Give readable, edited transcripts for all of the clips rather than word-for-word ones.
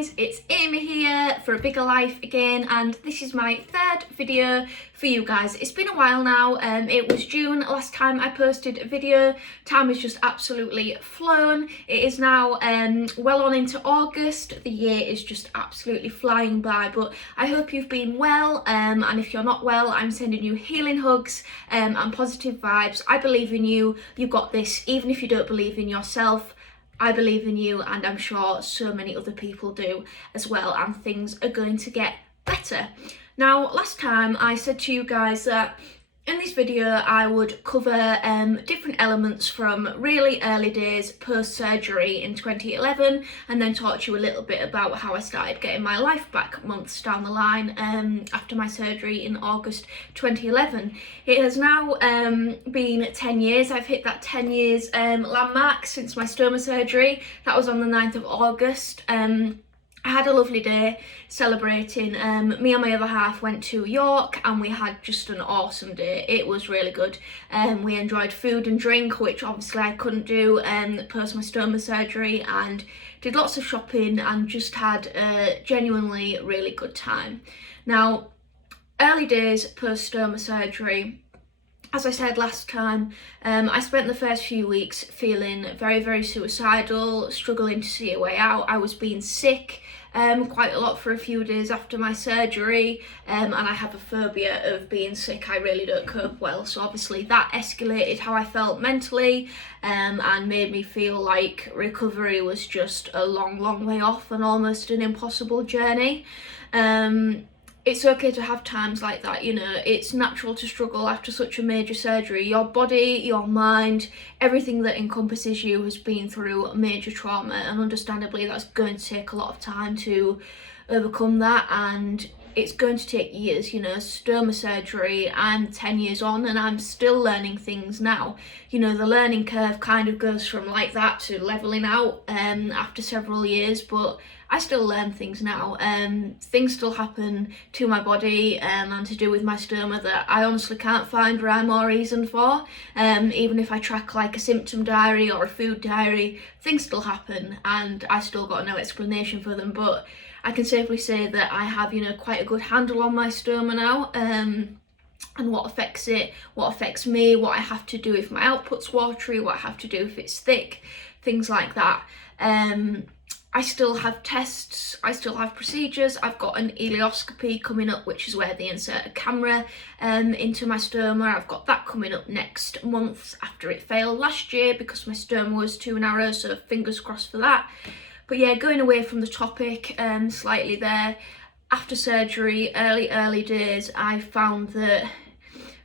guys, it's Amy here for A Bigger Life again, and this is my third video for you guys. It's been a while now. It was June last time I posted a video. Time has just absolutely flown. It is now well on into August. The year is just absolutely flying by, but I hope you've been well, and if you're not well, I'm sending you healing hugs and positive vibes. I believe in you. You've got this. Even if you don't believe in yourself, I believe in you, and I'm sure so many other people do as well, and things are going to get better. Now, last time I said to you guys that in this video I would cover different elements from really early days post-surgery in 2011, and then talk to you a little bit about how I started getting my life back months down the line after my surgery in August 2011. It has now been 10 years. I've hit that 10 years landmark since my stoma surgery. That was on the 9th of August. I had a lovely day celebrating. Me and my other half went to York and we had just an awesome day. It was really good. We enjoyed food and drink, which obviously I couldn't do post my stoma surgery, and did lots of shopping and just had a genuinely really good time. Now, early days post stoma surgery, as I said last time, I spent the first few weeks feeling very, very suicidal, struggling to see a way out. I was being sick quite a lot for a few days after my surgery, and I have a phobia of being sick. I really don't cope well, so obviously that escalated how I felt mentally, and made me feel like recovery was just a long way off and almost an impossible journey. It's okay to have times like that, you know. It's natural to struggle after such a major surgery. Your body, your mind, everything that encompasses you has been through a major trauma, and understandably that's going to take a lot of time to overcome that, and it's going to take years, you know. Stoma surgery, I'm 10 years on and I'm still learning things now. You know, the learning curve kind of goes from like that to leveling out after several years, but I still learn things now. Things still happen to my body and to do with my stoma that I honestly can't find rhyme or reason for. Even if I track like a symptom diary or a food diary, things still happen and I still got no explanation for them. But I can safely say that I have, you know, quite a good handle on my stoma now, and what affects it, what affects me, what I have to do if my output's watery, what I have to do if it's thick, things like that. I still have tests, I still have procedures. I've got an ileoscopy coming up, which is where they insert a camera into my stoma. I've got that coming up next month after it failed last year because my stoma was too narrow, so fingers crossed for that. But yeah, going away from the topic slightly there, after surgery, early days, I found that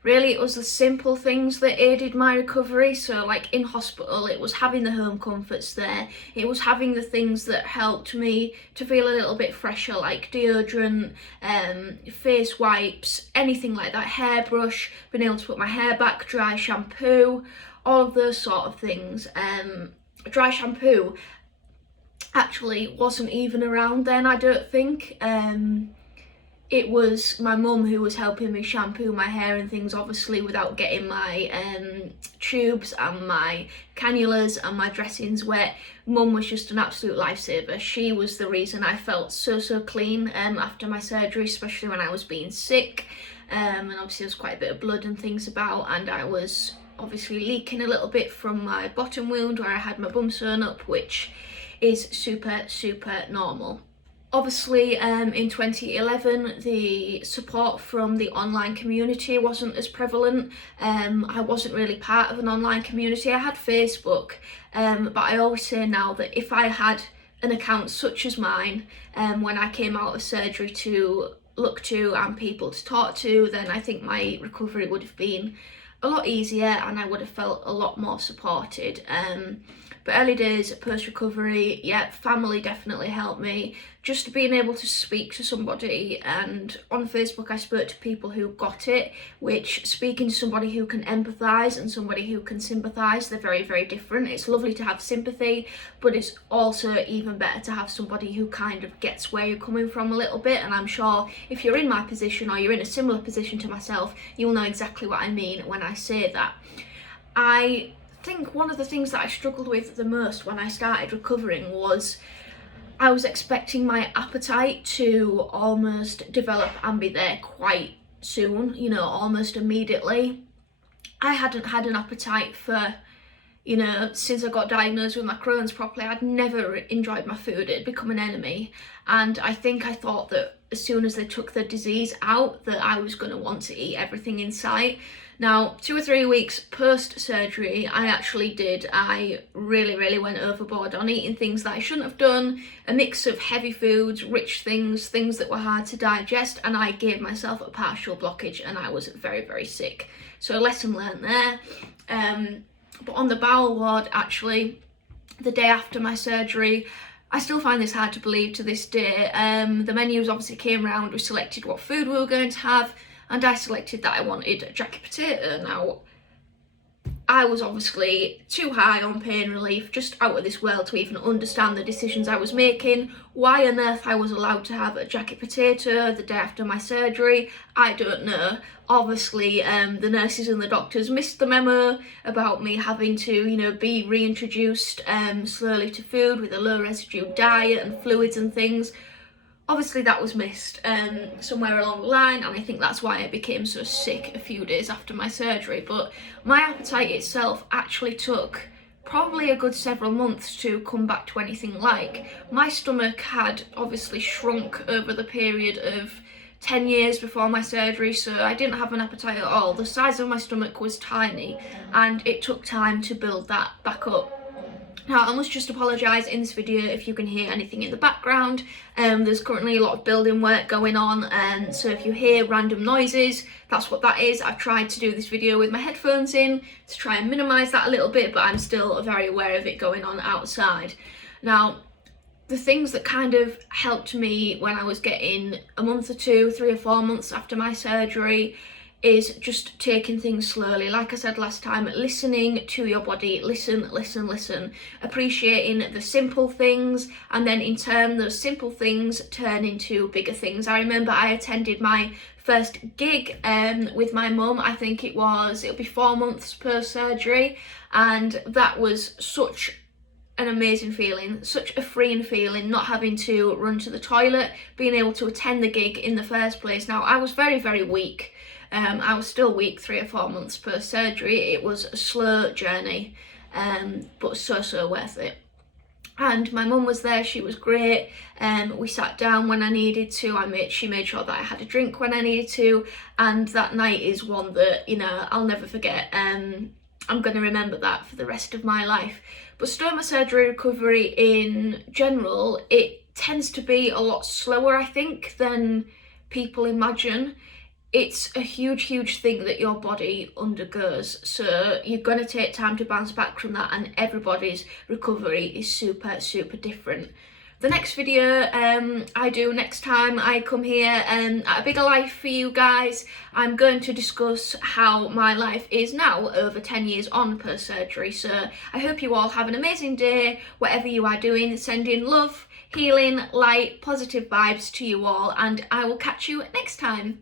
really it was the simple things that aided my recovery. So like in hospital, it was having the home comforts there. It was having the things that helped me to feel a little bit fresher, like deodorant, face wipes, anything like that, hairbrush, being able to put my hair back, dry shampoo, all of those sort of things. Dry shampoo actually wasn't even around then, I don't think. It was my mum who was helping me shampoo my hair and things, obviously without getting my tubes and my cannulas and my dressings wet. Mum was just an absolute lifesaver. She was the reason I felt so clean after my surgery, especially when I was being sick, and obviously there was quite a bit of blood and things about, and I was obviously leaking a little bit from my bottom wound where I had my bum sewn up, which is super normal. Obviously, in 2011, the support from the online community wasn't as prevalent. I wasn't really part of an online community. I had Facebook, but I always say now that if I had an account such as mine, when I came out of surgery to look to and people to talk to, then I think my recovery would have been a lot easier and I would have felt a lot more supported. But early days post-recovery, yeah, family definitely helped me. Just being able to speak to somebody, and on Facebook I spoke to people who got it, which speaking to somebody who can empathise and somebody who can sympathise, they're very different. It's lovely to have sympathy, but it's also even better to have somebody who kind of gets where you're coming from a little bit, and I'm sure if you're in my position or you're in a similar position to myself, you'll know exactly what I mean when I say that. I think one of the things that I struggled with the most when I started recovering was I was expecting my appetite to almost develop and be there quite soon, you know, almost immediately. I hadn't had an appetite for, you know, since I got diagnosed with my Crohn's properly. I'd never enjoyed my food. It'd become an enemy. And I think I thought that as soon as they took the disease out, that I was going to want to eat everything in sight. Now, 2 or 3 weeks post-surgery, I really went overboard on eating things that I shouldn't have done, a mix of heavy foods, rich things, things that were hard to digest, and I gave myself a partial blockage and I was very sick. So a lesson learned there. But on the bowel ward, actually, the day after my surgery, I still find this hard to believe to this day. The menus obviously came round, we selected what food we were going to have, and I selected that I wanted a jacket potato. Now, I was obviously too high on pain relief, just out of this world to even understand the decisions I was making. Why on earth I was allowed to have a jacket potato the day after my surgery, I don't know. Obviously, the nurses and the doctors missed the memo about me having to, you know, be reintroduced slowly to food with a low residue diet and fluids and things. Obviously that was missed somewhere along the line, and I think that's why I became so sick a few days after my surgery. But my appetite itself actually took probably a good several months to come back to anything like. My stomach had obviously shrunk over the period of 10 years before my surgery, so I didn't have an appetite at all. The size of my stomach was tiny, and it took time to build that back up. Now, I must just apologise in this video if you can hear anything in the background. There's currently a lot of building work going on, and so if you hear random noises, that's what that is. I've tried to do this video with my headphones in to try and minimise that a little bit, but I'm still very aware of it going on outside. Now, the things that kind of helped me when I was getting a month or two, 3 or 4 months after my surgery, is just taking things slowly. Like I said last time, listening to your body, listen, appreciating the simple things, and then in turn those simple things turn into bigger things. I remember I attended my first gig with my mum. I think it'll be 4 months post surgery, and that was such an amazing feeling, such a freeing feeling, not having to run to the toilet, being able to attend the gig in the first place. Now, I was very weak. I was still weak 3 or 4 months post surgery. It was a slow journey, but so worth it. And my mum was there, she was great. We sat down when I needed to. She made sure that I had a drink when I needed to, and that night is one that, you know, I'll never forget. I'm going to remember that for the rest of my life. But stoma surgery recovery in general, it tends to be a lot slower, I think, than people imagine. It's a huge thing that your body undergoes, so you're going to take time to bounce back from that, and everybody's recovery is super different. The next video I do next time I come here at A Bigger Life for you guys, I'm going to discuss how my life is now over 10 years on post surgery. So I hope you all have an amazing day, whatever you are doing. Sending love, healing, light, positive vibes to you all, and I will catch you next time.